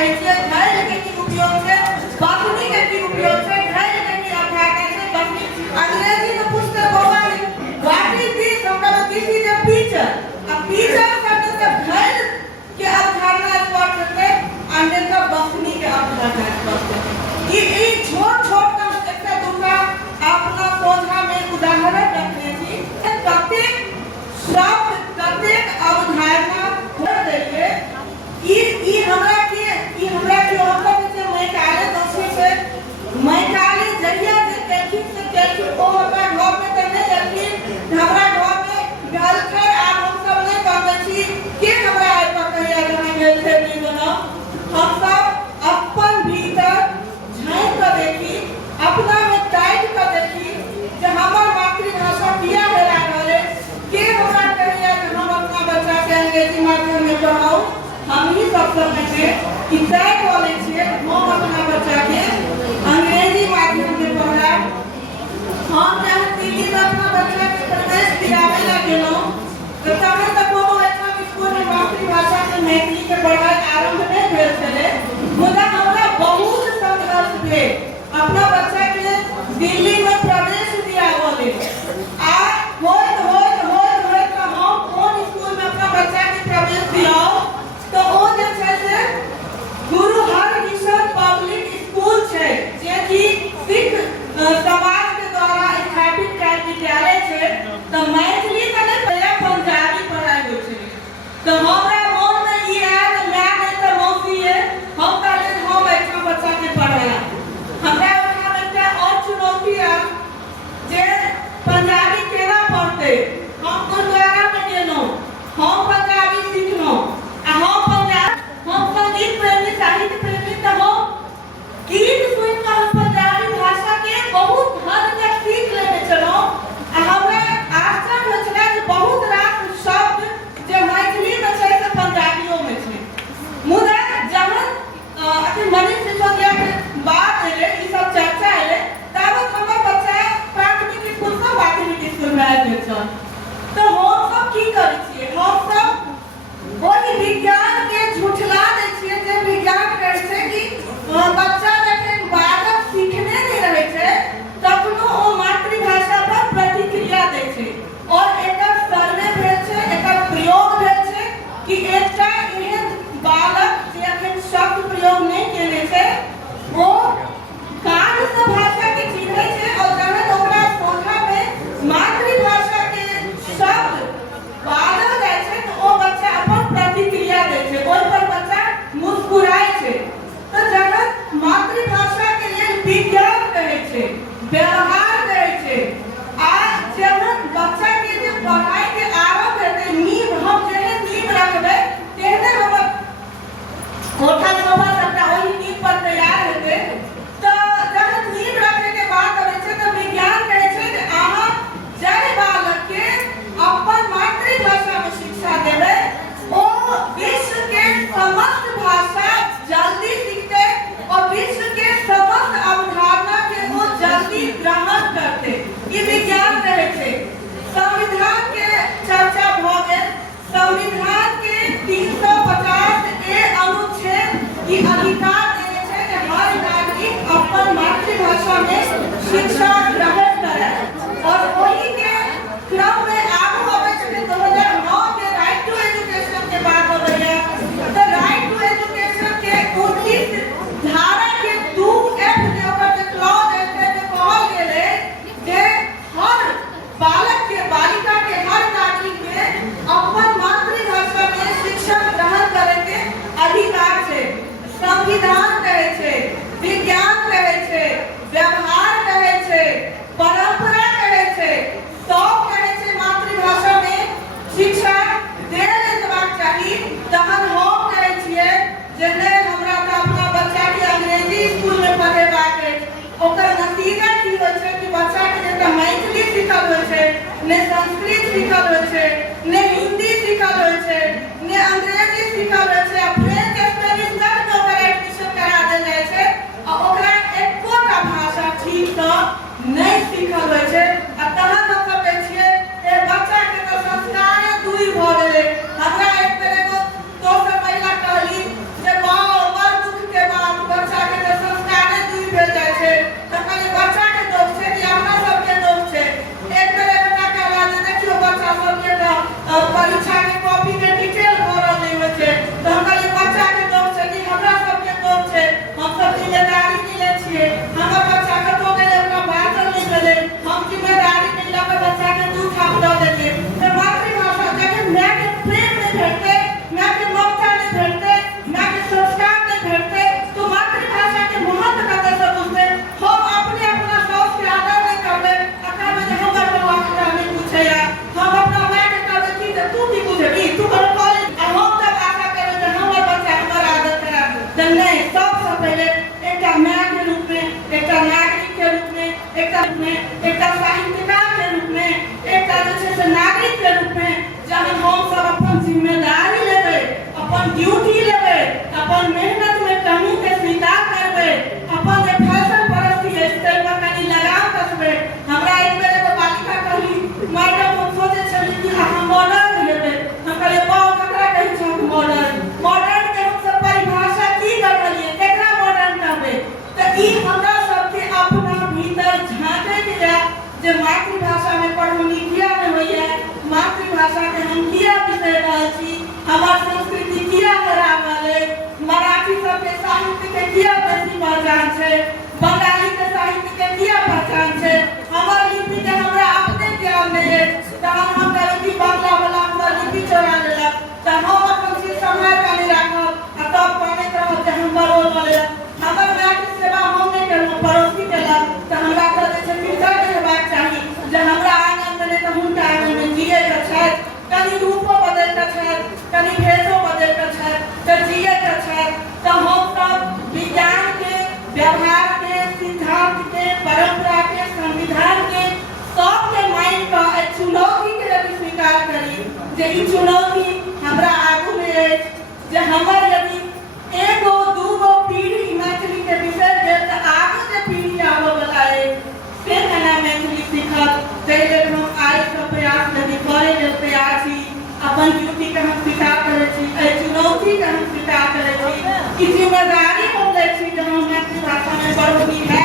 चाहे छियै धैर्य के की उपयोग छै, बखनी के की उपयोग छै, धैर्य के की अवधारणा छै, बखनी अंग्रेजी में पूछते बाबा व्हाट इज दिस, हमरा this is a picture, a picture शब्द से धैर्य के अवधारणा स्पष्ट होते, अन्य का बखनी के अवधारणा स्पष्ट होते। ये छोट-छोट का एकटा दूसरा अपना सोझा में उदाहरण रखने छी, प्रत्येक शब्द प्रत्येक अवधारणा हो देलिए ई हमरा के मतलब जे मैं काले दोषी से मैं काले जरिया जे देखी ओ हमरा घर में त नहीं अखिन हमरा घर में घर कर आप हम सब नहीं कहबै छी के हमरा आइ पर कहिया जहाँ गेल से नहीं बनाओ, हम सब अपन भीतर झांक कर देखी, अपना में टाइट कर देखी जे हमर मातृभाषा किया हेरा रहल है, के हमरा कहिया जे हम अपना बच्चा के अंग्रेजी माध्यम में पढ़ाऊ। हम ही सब समझे कि तय बोले छे हम अपना बच्चा के अंग्रेजी माध्यम में पढ़ाएं। हम जब दिल्ली में अपना बच्चा के प्रवेश दिलावे ला गेलौं तो तब तक वो अच्छा स्कूल में मातृभाषा के मैथिली के पढ़ाई आरंभ नहीं भेल छले, मुदा हमरा बहुत संघर्ष भेल अपना बच्चा के दिल्ली में प्रवेश दिलावे आ होइत हम कौन स्कूल में अपना बच्चा के प्रवेश दिलाओ तो ओ जे छै से गुरु हरकिशन पब्लिक स्कूल छै जे कि सिख समाज के द्वारा स्थापित कैल विद्यालय छै, तो मैथिली त नहीं पढ़ाई पंजाबी पढ़ाई होय छै। तो हमरा मन में ई आयल मैं नहीं तो मौसी है हम कहले हम अच्छा बच्चा के पढ़ाया, हमरा ओठा एकटा और चुनौती आयल जे पंजाबी केना पढ़ते, हम गुरुद्वारा में गेलौं, हम पंजाबी सीखलौं, हम संगीत प्रेमी साहित्य प्रेमी तो हम गीत सुन कर हम पंजाबी भाषा के बहुत हद तक सीख लेने चलो। हमरा आश्चर्य हो छला जे बहुत रास शब्द जे मैथिली में छै से पंजाबियों में छै, मुदा जहन अखन मनीष सिसोदिया के बात एले ई सब चर्चा एले तब हमर बच्चा प्राथमिक स्कूल से माध्यमिक स्कूल में आबि गेल छल, तो हम सब की करै छियै, हम सब वही विज्ञान के झुठला दै छियै जे विज्ञान कहै छै कि बच्चा जखन बालक सीखने नहीं रहे छै तखनो ओ मातृभाषा पर प्रतिक्रिया दै छै और एकर सर्वे भेल छै, एकर प्रयोग भेल छै कि एकटा एहन बालक जे अखन शब्द प्रयोग नहीं केने छै वो कान से भाषा के चिन्है छै और जहन ओकरा सोझा में मातृभाषा के शब्द बाजल जाइ छै तो ओ बच्चा अपन प्रतिक्रिया दै छै, ओइ पर बच्चा मुस्कुराय छै। तो जगत मातृभाषा के लिए विज्ञान कहै छै, व्यवहार कहै छै, आ जहन बच्चा के जे पढ़ाई के आरंभ हेतै नींव हम जेहन नींव रखबै तेहने हमर कोठा शोभा सबटा ओहि नींव पर तैयार हेतै। तो जहन नींव रखे के बात अबै छै तो विज्ञान कहै छै जे अहाँ जाहि बालक के अपन मातृभाषा में शिक्षा देबै ओ विश्व के समस्त भाषा जल्दी सीखते और विश्व के समस्त अवधारणा के वो जल्दी ग्रहण करते, ये विज्ञान कहै छै। संविधान के चर्चा भ गेल, संविधान के 350 ए अनुच्छेद की अधिकार देने छै कि हर नागरिक अपन मातृभाषा में शिक्षा ग्रहण करे और वही के क्रम में आगू अबै छै 2009 के राइट टू एजुकेशन के बात हो गया, तो राइट टू एजुकेशन के 19 धारा के 2F के ऊपर जो क्लॉज है जे कहल गेल है जे हर बालक के बालिका के हर नागरिक में अपन मातृभाषा में शिक्षा ग्रहण करे के अधिकार छै। संविधान कहै छै, विज्ञान कहै छै, व्यवहार कहै छै, परंपरा कहै छै, सब कहै छै मातृभाषा में शिक्षा देल जेबाक चाही। तहन हम कहै छियै जे नहि हमरा तऽ अपना बच्चा के अंग्रेजी स्कूल में पढ़ेबाक अछि, ओकर नतीजा की होइ छै कि बच्चा के जेतऽ मैथिली सीखल होइ छै, ने संस्कृत सीखल होइ छै, ने हिंदी सीखल होइ छै, ने अंग्रेजी सीखल होइ छै, फ्रेंच स्पेनिश तक के ओकर एडमिशन करा देल जाइ छै आ ओकरा एकोटा भाषा ठीक सँ नहीं सीखल होइ छै। आ तहन हम सब कहै छियै ए बच्चा के तऽ संस्कारे दूर भऽ गेलै। हमरा एक बेर एगो दोसर महिला कहली जे माँ बड़ दुख में, एक साहित्यकार के रूप में, एक नागरिक के रूप में, जहाँ हम सब अपन जिम्मेदारी लेबे, अपन ड्यूटी लेबे, अपन मेहनत में कमी के स्वीकार करबे, अपन जे फैशन परस्ती है इस पर कनी लगाव कसबे। हमरा एक बेर एगो बालिका कही, मैडम हम सोचे छली कि हम मॉडर्न हेबे। हम कहले बाऊ ककरा कहि छ मॉडर्न? मॉडर्न के हम सब परिभाषा की करलिए, केकरा मॉडर्न कहबे? त ई हमरा सबके अपना भीतर झांके के जे मातृभाषा में पढ़ौनी किया नहीं होइए, मातृभाषा के हम किया बिसर रहल छी, हमार संस्कृति किया खराब है, मराठी सबके साहित्य के किया बेसी पहचान है, बंगाली के साहित्य के किया पहचान है, हमार लिपि के हमरा अपने ज्ञान नहीं है। त हम कहले कि बांग्ला वाला हमर लिपि चोरा लेलक, त हम अपन चीज संभाल के नहीं राखब, आ तब कहने रहब जे हम बरोल वाले हमर नागरिक सेवा हम नहीं करब, पड़ोसी केलक, त हमरा कहते छै फिल्टर हेबाक चाही जे हमरा आंगन में नहीं त हुनका आंगन में जिए के छै, कनी रूपो बदल के छै, कनी भेषो बदल के छै, त जिए के छै। त हम सब विज्ञान के, व्यवहार के, सिद्धांत के, परंपरा के, संविधान के सब के माइन का चुनौती के यदि स्वीकार करी जे ई चुनौती हमरा आगू में है, जे हमर यदि एगो दूगो पीढ़ी मैथिली के बिसर गेल त आगे जे पीढ़ी आबे वाला है से केना मैथिली सीखत। ताहि लेल हम आइ के प्रयास यदि करे लेल तैयार छी, अपन ड्यूटी के हम स्वीकार करे छी, एहि चुनौती के हम स्वीकार करे छी, ई जिम्मेदारी हम ले छी जे हम मैथिली भाषा में पढ़ौनी है।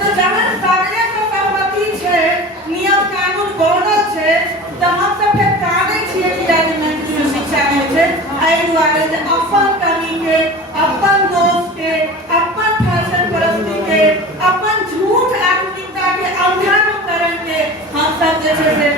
तो जहाँ सागरे के सहमति छै, नियम कानून बनल छै, त हम सब फेर काने छियै कि यदि मैथिली में शिक्षा नहीं छै। एहि दुआरे जे अपन कमी के, अपन दोष के, अपन फैशन परस्ती के, अपन झूठ आधुनिकता के अंधानुकरण के हम सब जे छै से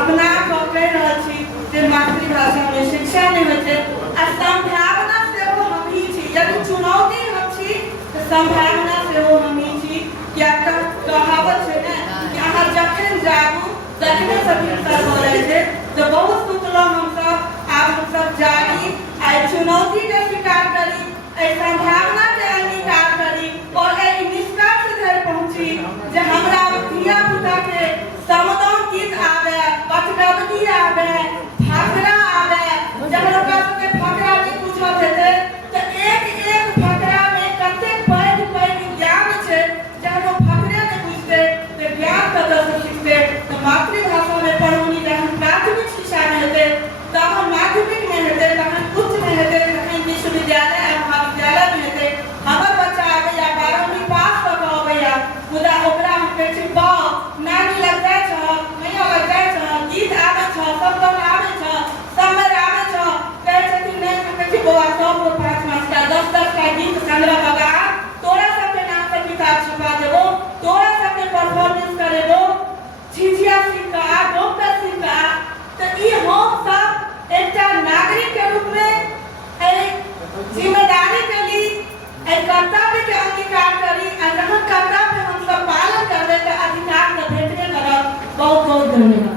अपना कऽ कहि रहल छी जे मातृभाषा में शिक्षा नहीं होइ छै। आ संभावना सेहो हम ही छी, यदि चुनौती हम छी त संभावना सेहो हम ही छी। क्या कहावत छै ने कि अहाँ जखन जागू तखने सभी सर हो रहे थे, तो बहुत सोचलो हम सब, आब हम सब जागी, आई चुनौती के स्वीकार करी, आई संभावना के अंगीकार करी और आई निष्कर्ष धरि पहुंची जे हमरा धिया पुता के समदाउन गीत आवे, बटगबनी आवे, फकरा आवे, जब ओकरा सबके फकरा नहीं पूछत हेतै त एक एक फकरा में कते पैघ पैघ ज्ञान छै, जब ओ फकरे नहीं बुझतै त ज्ञान कतऽ से सीखतै। त मातृभाषा में पढ़ौनी जहन प्राथमिक शिक्षा में हेतै, तहन माध्यमिक में हेतै, तहन उच्च में हेतै, तहन विश्वविद्यालय आ महाविद्यालय में हेतै। हमर बच्चा आबैया 12वीं पास कऽ कऽ अबैया, मुदा ओकरा हम कहै छी बाऊ नानी लग जाइ छ, मैया लग जाइ छ, गीत आबै छ, सब गप आबै छ, समय आबै छ, कहै छथिन नहीं, हम कहै छी बौआ सब गो 5-5 टा 10-10 टा गीत संग्रह लगा, तोरा सबके नाम से किताब छपा देबो, तोरा सबके परफॉर्मेंस करेबो, झिझिया सिक्का, डॉक्टर सिक्का। तो ई हम सब एकटा नागरिक के रूप में एक जिम्मेदारी के लिए एक कर्तव्य के अंगीकार करी, आ जहाँ कर्तव्य हम सब पालन करबे तो अधिकार तो भेटबे करत। बहुत बहुत धन्यवाद।